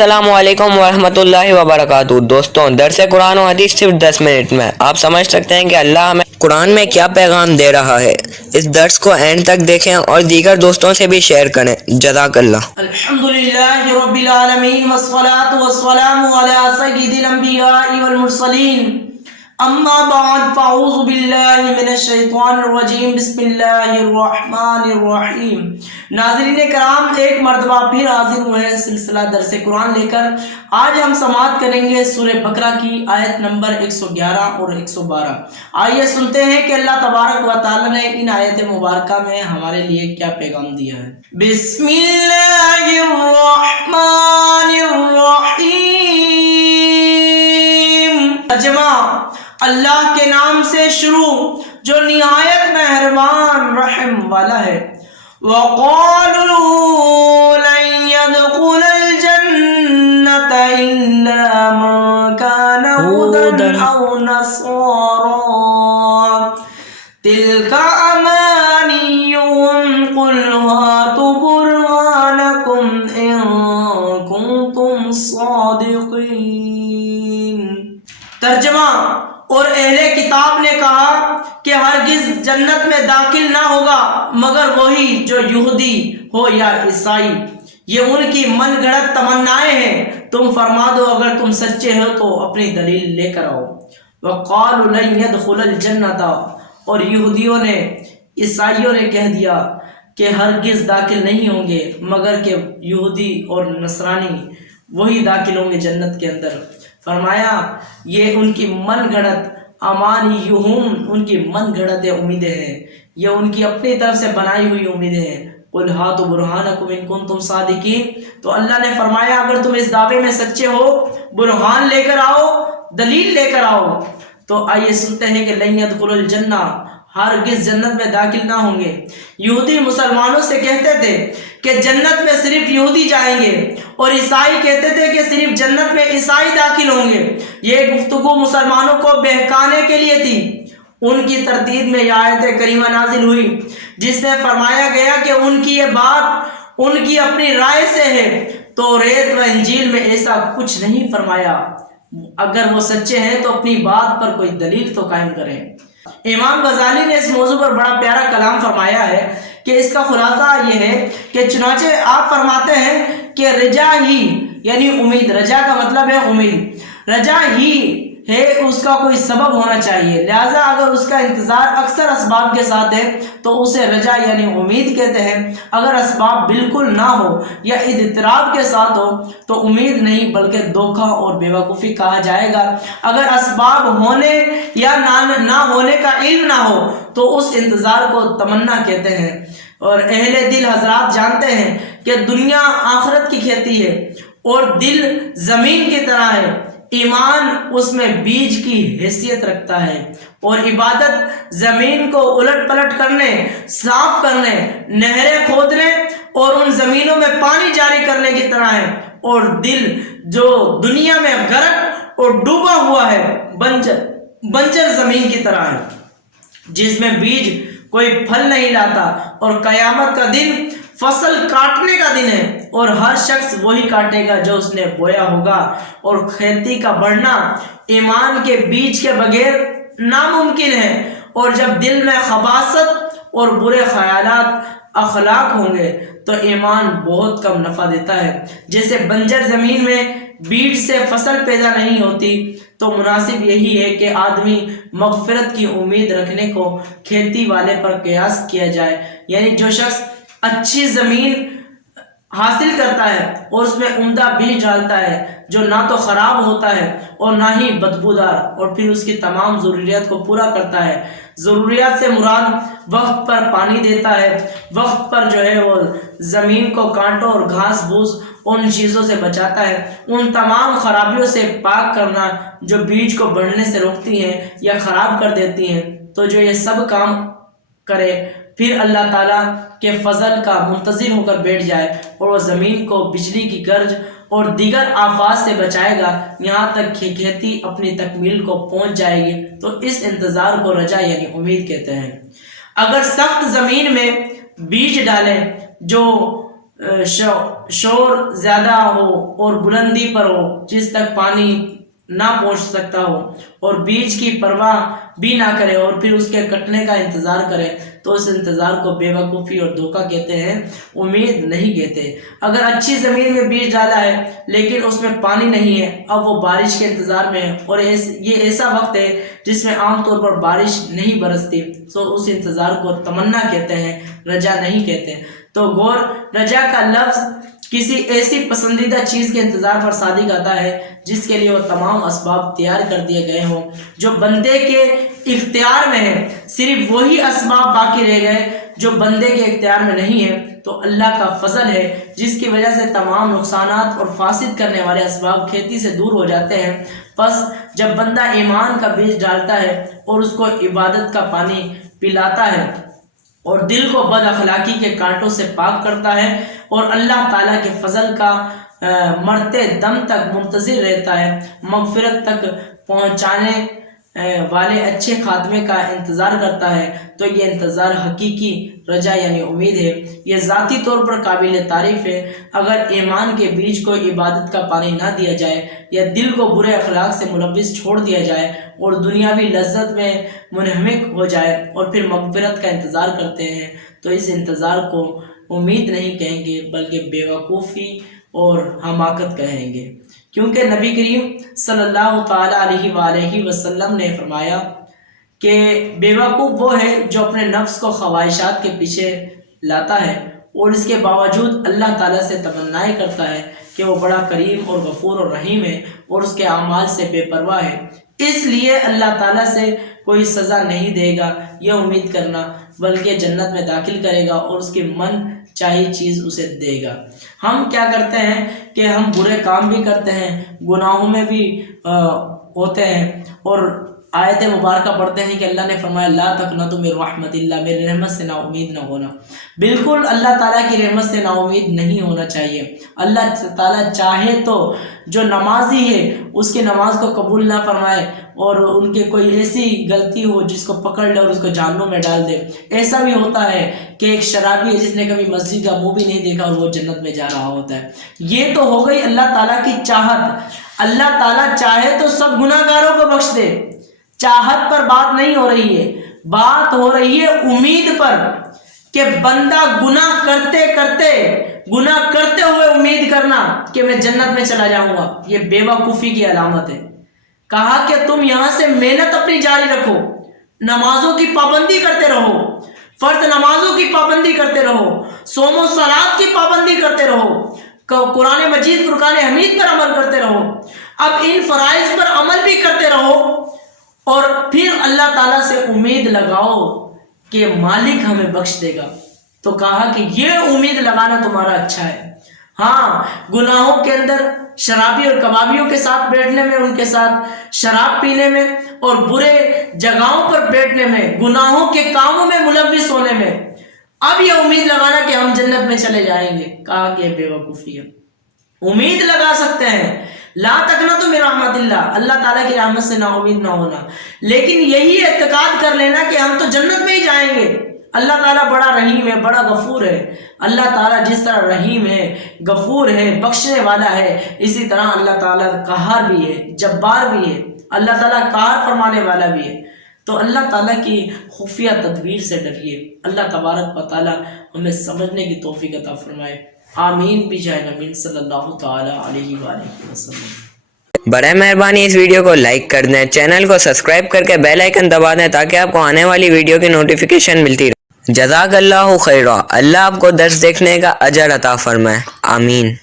السلام علیکم ورحمۃ اللہ وبرکاتہ۔ دوستوں، درس قرآن و حدیث صرف 10 منٹ میں آپ سمجھ سکتے ہیں کہ اللہ ہمیں قرآن میں کیا پیغام دے رہا ہے۔ اس درس کو اینڈ تک دیکھیں اور دیگر دوستوں سے بھی شیئر کریں۔ جزاک اللہ۔ الحمدللہ رب العالمین والصلاة والسلام علی سید الانبیاء والمرسلین، اما بعد فاعوذ باللہ من الشیطان الرجیم، بسم اللہ الرحمن الرحیم۔ ناظرین کرام، ایک مرتبہ پھر حاضر ہوئے ہیں سلسلہ درس قرآن لے کر۔ آج ہم سماعت کریں گے سورہ بقرہ کی آیت نمبر 111 اور 112۔ آئیے سنتے ہیں کہ اللہ تبارک و تعالی نے ان آیت مبارکہ میں ہمارے لیے کیا پیغام دیا ہے۔ بسم اللہ الرحمن الرحیم۔ ترجمہ: اللہ کے نام سے شروع جو نہایت مہربان رحم والا ہے۔ وَقَالُوا لَن يَدْخُلَ الْجَنَّةَ إِلَّا مَن كَانَ هُودًا أَوْ نَصَارَىٰ تِلْكَ أَمَانِيُّهُمْ قُلْ هَاتُوا بُرْهَانَكُمْ إِن كُنتُمْ صَادِقِينَ۔ ترجمہ: اور اہل کتاب نے کہا کہ ہرگز جنت میں داخل نہ ہوگا مگر وہی جو یہودی ہو یا عیسائی، یہ ان کی من گھڑت تمنائیں ہیں، تم فرما دو اگر تم سچے ہو تو اپنی دلیل لے کر آؤ۔ وَقَالُوا لَن يَدْخُلَ الْجَنَّةَ، اور یہودیوں نے، عیسائیوں نے کہہ دیا کہ ہرگز داخل نہیں ہوں گے مگر کہ یہودی اور نصرانی وہی داخل ہوں گے جنت کے اندر۔ فرمایا یہ ان کی من گھڑت امانیہم، ان کی من گھڑت امیدیں ہیں، یہ ان کی اپنی طرف سے بنائی ہوئی امیدیں ہیں۔ قُلْ هَاتُوا بُرْهَانَكُمْ إِن كُنتُمْ صَادِقِينَ، تو اللہ نے فرمایا اگر تم اس دعوے میں سچے ہو، برہان لے کر آؤ، دلیل لے کر آؤ۔ تو آئیے سنتے ہیں کہ لن يدخل الجنہ، ہرگز جنت میں داخل نہ ہوں گے۔ یہودی مسلمانوں سے کہتے تھے کہ جنت میں صرف یہودی جائیں گے، اور عیسائی کہتے تھے کہ صرف جنت میں عیسائی داخل ہوں گے۔ یہ گفتگو مسلمانوں کو بہکانے کے لیے تھی۔ ان کی تردید میں یہ آیت کریمہ نازل ہوئی جس میں فرمایا گیا کہ ان کی یہ بات ان کی اپنی رائے سے ہے، تو توریت و انجیل میں ایسا کچھ نہیں فرمایا۔ اگر وہ سچے ہیں تو اپنی بات پر کوئی دلیل تو قائم کریں۔ امام غزالی نے اس موضوع پر بڑا پیارا کلام فرمایا ہے کہ اس کا خلاصہ یہ ہے کہ چنانچہ آپ فرماتے ہیں کہ رجا ہی یعنی امید، رجا کا مطلب ہے امید، رجا ہی ہے اس کا کوئی سبب ہونا چاہیے، لہذا اگر اس کا انتظار اکثر اسباب کے ساتھ ہے تو اسے رجا یعنی امید کہتے ہیں۔ اگر اسباب بالکل نہ ہو یا اضطراب کے ساتھ ہو تو امید نہیں بلکہ دھوکہ اور بیوقوفی کہا جائے گا۔ اگر اسباب ہونے یا نہ ہونے کا علم نہ ہو تو اس انتظار کو تمنا کہتے ہیں۔ اور اہل دل حضرات جانتے ہیں کہ دنیا آخرت کی کھیتی ہے اور دل زمین کی طرح ہے۔ ایمان اس میں بیج کی حیثیت رکھتا ہے، اور عبادت زمین کو الٹ پلٹ کرنے، صاف کرنے، نہریں کھودنے اور ان زمینوں میں پانی جاری کرنے کی طرح ہے، اور دل جو دنیا میں غرق اور ڈوبا ہوا ہے بنجر زمین کی طرح ہے جس میں بیج کوئی پھل نہیں لاتا۔ اور قیامت کا دن فصل کاٹنے کا دن ہے، اور ہر شخص وہی کاٹے گا جو اس نے بویا ہوگا، اور کھیتی کا بڑھنا ایمان کے بیج کے بغیر ناممکن ہے۔ اور جب دل میں خباثت اور برے خیالات اخلاق ہوں گے تو ایمان بہت کم نفع دیتا ہے۔ جیسے بنجر زمین میں بیج سے فصل پیدا نہیں ہوتی، تو مناسب یہی ہے کہ آدمی مغفرت کی امید رکھنے کو کھیتی والے پر قیاس کیا جائے، یعنی جو شخص اچھی زمین حاصل کرتا ہے اور اس میں عمدہ بیج ڈالتا ہے جو نہ تو خراب ہوتا ہے اور نہ ہی بدبودار، اور پھر اس کی تمام ضروریات کو پورا کرتا ہے۔ ضروریات سے مراد وقت پر پانی دیتا ہے، وقت پر جو ہے وہ زمین کو کانٹوں اور گھاس بھوس ان چیزوں سے بچاتا ہے، ان تمام خرابیوں سے پاک کرنا جو بیج کو بڑھنے سے روکتی ہیں یا خراب کر دیتی ہیں۔ تو جو یہ سب کام کرے پھر اللہ تعالیٰ کے فضل کا منتظر ہو کر بیٹھ جائے اور وہ زمین کو بجلی کی گرج اور دیگر آفات سے بچائے گا یہاں تک کہ کھیتی اپنی تکمیل کو پہنچ جائے گی، تو اس انتظار کو رجا یعنی امید کہتے ہیں۔ اگر سخت زمین میں بیج ڈالیں جو شور زیادہ ہو اور بلندی پر ہو جس تک پانی نہ پہنچ سکتا ہو اور بیج کی پرواہ بھی نہ کرے اور پھر اس کے کٹنے کا انتظار کرے تو اس انتظار کو بے وقوفی اور دھوکہ کہتے ہیں، امید نہیں کہتے۔ اگر اچھی زمین میں بیج ڈالا ہے لیکن اس میں پانی نہیں ہے، اب وہ بارش کے انتظار میں ہے اور یہ ایسا وقت ہے جس میں عام طور پر بارش نہیں برستی، تو اس انتظار کو تمنا کہتے ہیں، رجا نہیں کہتے۔ تو غور رجا کا لفظ کسی ایسی پسندیدہ چیز کے انتظار پر صادق آتا ہے جس کے لیے وہ تمام اسباب تیار کر دیے گئے ہوں جو بندے کے اختیار میں ہیں، صرف وہی اسباب باقی رہ گئے جو بندے کے اختیار میں نہیں ہیں، تو اللہ کا فضل ہے جس کی وجہ سے تمام نقصانات اور فاسد کرنے والے اسباب کھیتی سے دور ہو جاتے ہیں۔ پس جب بندہ ایمان کا بیج ڈالتا ہے اور اس کو عبادت کا پانی پلاتا ہے اور دل کو بد اخلاقی کے کانٹوں سے پاک کرتا ہے اور اللہ تعالیٰ کے فضل کا مرتے دم تک منتظر رہتا ہے، مغفرت تک پہنچانے والے اچھے خاتمے کا انتظار کرتا ہے، تو یہ انتظار حقیقی رجا یعنی امید ہے۔ یہ ذاتی طور پر قابل تعریف ہے۔ اگر ایمان کے بیج کو عبادت کا پانی نہ دیا جائے یا دل کو برے اخلاق سے ملوث چھوڑ دیا جائے اور دنیاوی لذت میں منہمک ہو جائے اور پھر مغفرت کا انتظار کرتے ہیں، تو اس انتظار کو امید نہیں کہیں گے بلکہ بے وقوفی اور حماقت کہیں گے، کیونکہ نبی کریم صلی اللہ تعالیٰ علیہ وآلہ وسلم نے فرمایا کہ بے وقوف وہ ہے جو اپنے نفس کو خواہشات کے پیچھے لاتا ہے اور اس کے باوجود اللہ تعالیٰ سے تمنائیں کرتا ہے کہ وہ بڑا کریم اور غفور اور رحیم ہے اور اس کے اعمال سے بے پرواہ ہے، اس لیے اللہ تعالیٰ سے کوئی سزا نہیں دے گا یہ امید کرنا، بلکہ جنت میں داخل کرے گا اور اس کی من چاہی چیز اسے دے گا۔ ہم کیا کرتے ہیں کہ ہم برے کام بھی کرتے ہیں، گناہوں میں بھی ہوتے ہیں اور آیت مبارکہ پڑھتے ہیں کہ اللہ نے فرمایا لا تقنطوا من رحمت اللہ، میری رحمت سے نا امید نہ ہونا۔ بالکل اللہ تعالیٰ کی رحمت سے نا امید نہیں ہونا چاہیے۔ اللہ تعالیٰ چاہے تو جو نمازی ہے اس کی نماز کو قبول نہ فرمائے اور ان کے کوئی ایسی غلطی ہو جس کو پکڑ لے اور اس کو جہنم میں ڈال دے۔ ایسا بھی ہوتا ہے کہ ایک شرابی ہے جس نے کبھی مسجد کا منہ بھی نہیں دیکھا اور وہ جنت میں جا رہا ہوتا ہے۔ یہ تو ہو گئی اللہ تعالیٰ کی چاہت۔ اللہ تعالیٰ چاہے تو سب گناہ گاروں کو بخش دے، چاہت پر بات نہیں ہو رہی ہے، بات ہو رہی ہے امید پر کہ بندہ گناہ کرتے ہوئے امید کرنا کہ میں جنت میں چلا جاؤں گا، یہ بے وقوفی کی علامت ہے۔ کہا کہ تم یہاں سے محنت اپنی جاری رکھو، نمازوں کی پابندی کرتے رہو، فرض نمازوں کی پابندی کرتے رہو، صوم و صلات کی پابندی کرتے رہو، قرآن مجید فرقان حمید پر عمل کرتے رہو۔ اب ان فرائض پر عمل بھی کرتے رہو اور پھر اللہ تعالیٰ سے امید لگاؤ کہ مالک ہمیں بخش دے گا۔ تو کہا کہ یہ امید لگانا تمہارا اچھا ہے۔ ہاں، گناہوں کے اندر شرابی اور کبابیوں کے ساتھ بیٹھنے میں، ان کے ساتھ شراب پینے میں اور برے جگہوں پر بیٹھنے میں، گناہوں کے کاموں میں ملوث ہونے میں اب یہ امید لگانا کہ ہم جنت میں چلے جائیں گے، کہا کہ بے وقوفی ہے۔ امید لگا سکتے ہیں لا تقنطوا من رحمت اللہ، اللہ تعالیٰ کی رحمت سے نا امید نہ ہونا، لیکن یہی اعتقاد کر لینا کہ ہم تو جنت میں ہی جائیں گے۔ اللہ تعالیٰ بڑا رحیم ہے، بڑا غفور ہے۔ اللہ تعالیٰ جس طرح رحیم ہے، غفور ہے، بخشنے والا ہے، اسی طرح اللہ تعالیٰ قہار بھی ہے، جبار بھی ہے، اللہ تعالیٰ قہر فرمانے والا بھی ہے۔ تو اللہ تعالیٰ کی خفیہ تدبیر سے ڈریے۔ اللہ تبارک و تعالیٰ ہمیں سمجھنے کی توفیق عطا فرمائے۔ آمین بجاہ نبی صلی اللہ تعالیٰ علیہ وآلہ وسلم۔ برائے مہربانی اس ویڈیو کو لائک کر دیں، چینل کو سبسکرائب کر کے بیل آئیکن دبا دیں تاکہ آپ کو آنے والی ویڈیو کی نوٹیفیکیشن ملتی رہے۔ جزاک اللہ خیرہ، اللہ آپ کو درس دیکھنے کا اجر عطا فرمائے، آمین۔